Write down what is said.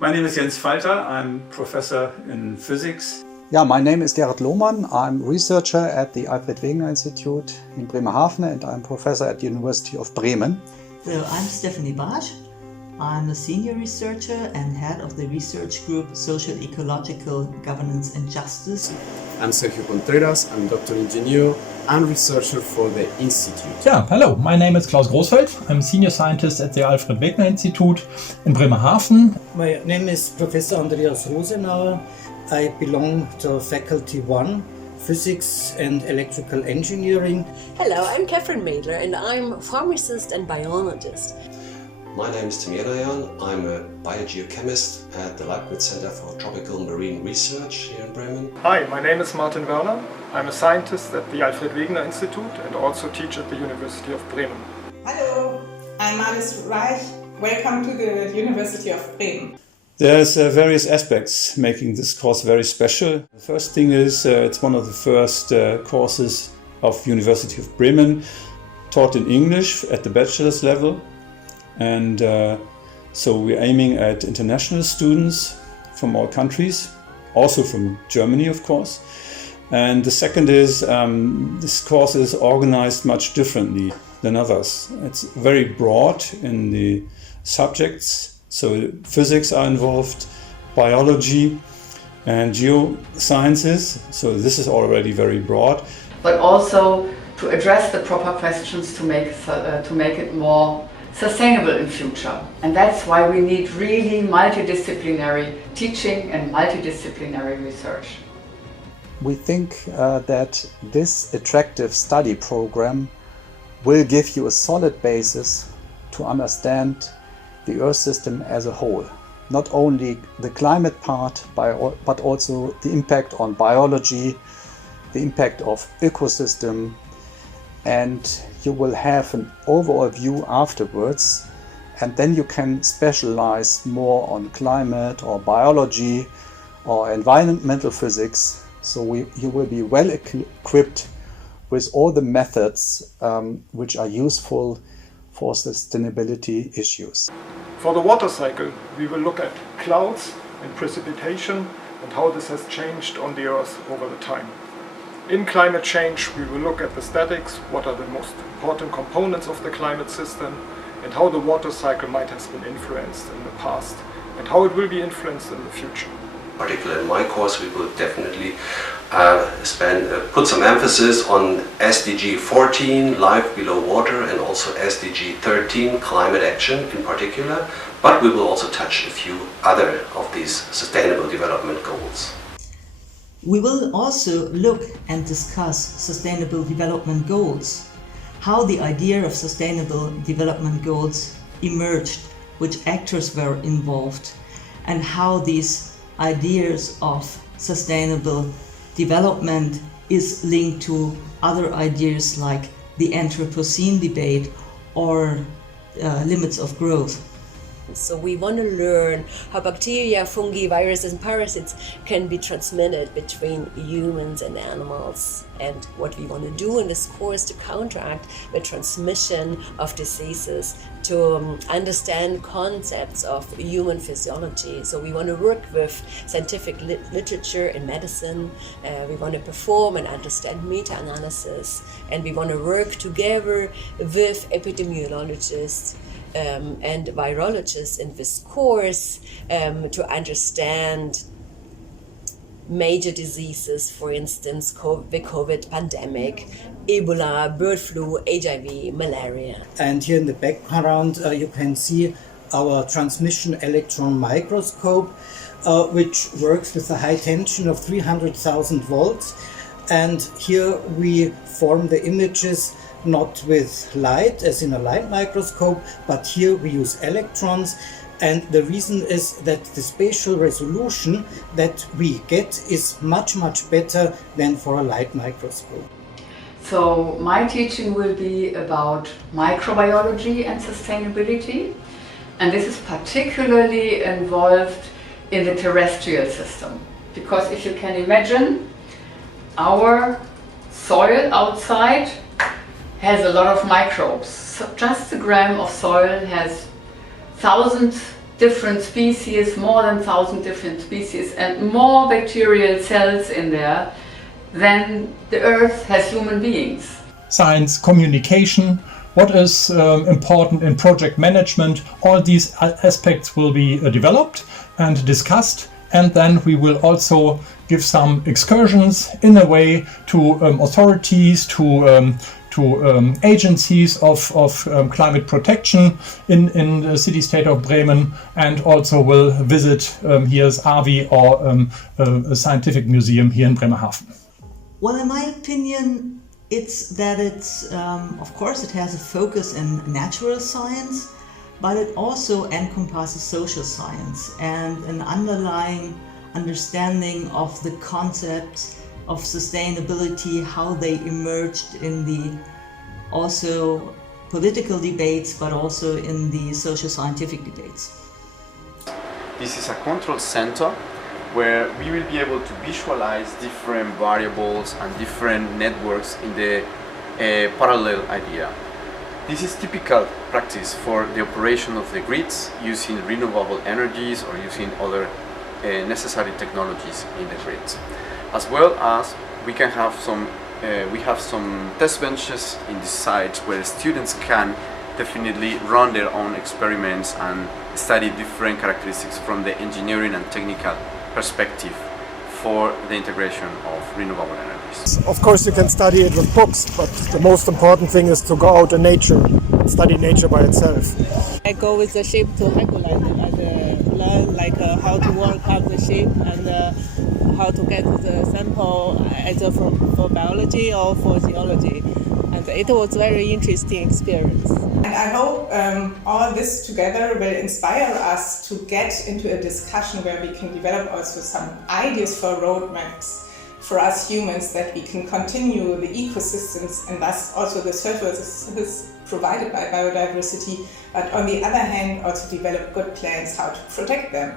My name is Jens Falter. I'm professor in physics. Yeah, my name is Gerrit Lohmann. I'm researcher at the Alfred Wegener Institute in Bremerhaven and I'm professor at the University of Bremen. So I'm Stephanie Bartsch. I'm a senior researcher and head of the research group Social Ecological Governance and Justice. I'm Sergio Contreras. I'm doctor engineer and researcher for the institute. Yeah, hello. My name is Klaus Großfeld. I'm senior scientist at the Alfred Wegener Institute in Bremerhaven. My name is Professor Andreas Rosenauer. I belong to Faculty 1, Physics and Electrical Engineering. Hello, I'm Catherine Maidler and I'm pharmacist and biologist. My name is Tim Jenayan. I'm a biogeochemist at the Leibniz Center for Tropical Marine Research here in Bremen. Hi, my name is Martin Werner. I'm a scientist at the Alfred Wegener Institute and also teach at the University of Bremen. Hello, I'm Alice Reich. Welcome to the University of Bremen. There's various aspects making this course very special. The first thing is it's one of the first courses of University of Bremen taught in English at the bachelor's level. And so we're aiming at international students from all countries, also from Germany, of course. And the second is this course is organized much differently than others. It's very broad in the subjects. So physics are involved, biology and geosciences. So this is already very broad. But also to address the proper questions to make it more sustainable in future. And that's why we need really multidisciplinary teaching and multidisciplinary research. We think that this attractive study program will give you a solid basis to understand the Earth system as a whole. Not only the climate part, but also the impact on biology, the impact of ecosystem, and you will have an overall view afterwards, and then you can specialize more on climate or biology or environmental physics. So you will be well equipped with all the methods which are useful for sustainability issues. For the water cycle, we will look at clouds and precipitation and how this has changed on the Earth over the time. In climate change, we will look at the statics, what are the most important components of the climate system, and how the water cycle might have been influenced in the past, and how it will be influenced in the future. Particularly in my course, we will definitely put some emphasis on SDG 14, life below water, and also SDG 13, climate action in particular, but we will also touch a few other of these sustainable development goals. We will also look and discuss sustainable development goals, how the idea of sustainable development goals emerged, which actors were involved, and how these ideas of sustainable development is linked to other ideas like the Anthropocene debate or limits of growth. So we want to learn how bacteria, fungi, viruses and parasites can be transmitted between humans and animals, and what we want to do in this course to counteract the transmission of diseases, to understand concepts of human physiology. So we want to work with scientific literature in medicine, we want to perform and understand meta-analysis, and we want to work together with epidemiologists and virologists in this course to understand major diseases, for instance, the COVID pandemic, Ebola, bird flu, HIV, malaria. And here in the background you can see our transmission electron microscope, which works with a high tension of 300,000 volts. And here we form the images not with light, as in a light microscope, but here we use electrons. And the reason is that the spatial resolution that we get is much better than for a light microscope. So my teaching will be about microbiology and sustainability, and this is particularly involved in the terrestrial system, because if you can imagine, our soil outside has a lot of microbes. So just a gram of soil has thousands different species, more than 1,000 different species, and more bacterial cells in there than the Earth has human beings. Science, communication, what is important in project management, all these aspects will be developed and discussed, and then we will also give some excursions in a way to authorities, to agencies of climate protection in the city-state of Bremen, and also will visit here's AVI or a scientific museum here in Bremerhaven. Well, in my opinion, it's that of course it has a focus in natural science, but it also encompasses social science and an underlying understanding of the concept of sustainability, how they emerged in the also political debates, but also in the social scientific debates. This is a control center where we will be able to visualize different variables and different networks in the parallel idea. This is typical practice for the operation of the grids using renewable energies or using other necessary technologies in the grids. As well as we can have we have some test benches in the sites where students can definitely run their own experiments and study different characteristics from the engineering and technical perspective for the integration of renewable energies. Of course you can study it with books, but the most important thing is to go out in nature and study nature by itself. I go with the ship to Helgoland and learn how to work out the ship and how to get the sample either for biology or for geology. And it was a very interesting experience. And I hope all this together will inspire us to get into a discussion where we can develop also some ideas for roadmaps for us humans, that we can continue the ecosystems and thus also the services provided by biodiversity, but on the other hand also develop good plans how to protect them.